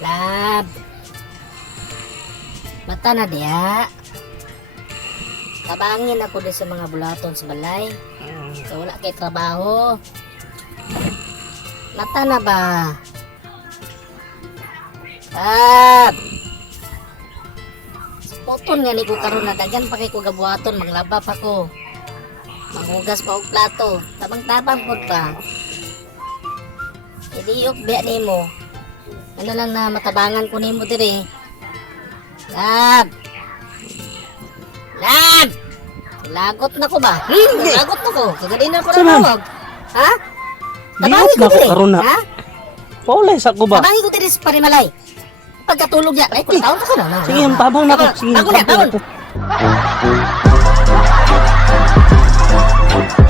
Lab. Mata na diya. Tabangin ako din sa mga bulaton sa balay. So wala kay trabaho. Mata na ba? Lab. Puton nga ni ko karon na daghan pa kay ko gabuhaton, maglaba pa ko. Manghugas pa og plato. Tabang-tabang pod pa. Idiyok biya nimo. Ano lang na matabangan ko nimo diri. Lab. Lab. Lagot na ko ba? Lagot na ko. Kaganina ko na tawag. Ha? Tabangi ko diri. Ha? Paulay sa ko ba? Tabangi ko diri sa Parimalay. Pagkatulog niya, ay, kung taon ka na. Sige, tabang na ko. Sige, taon na, tabang taon. na ko.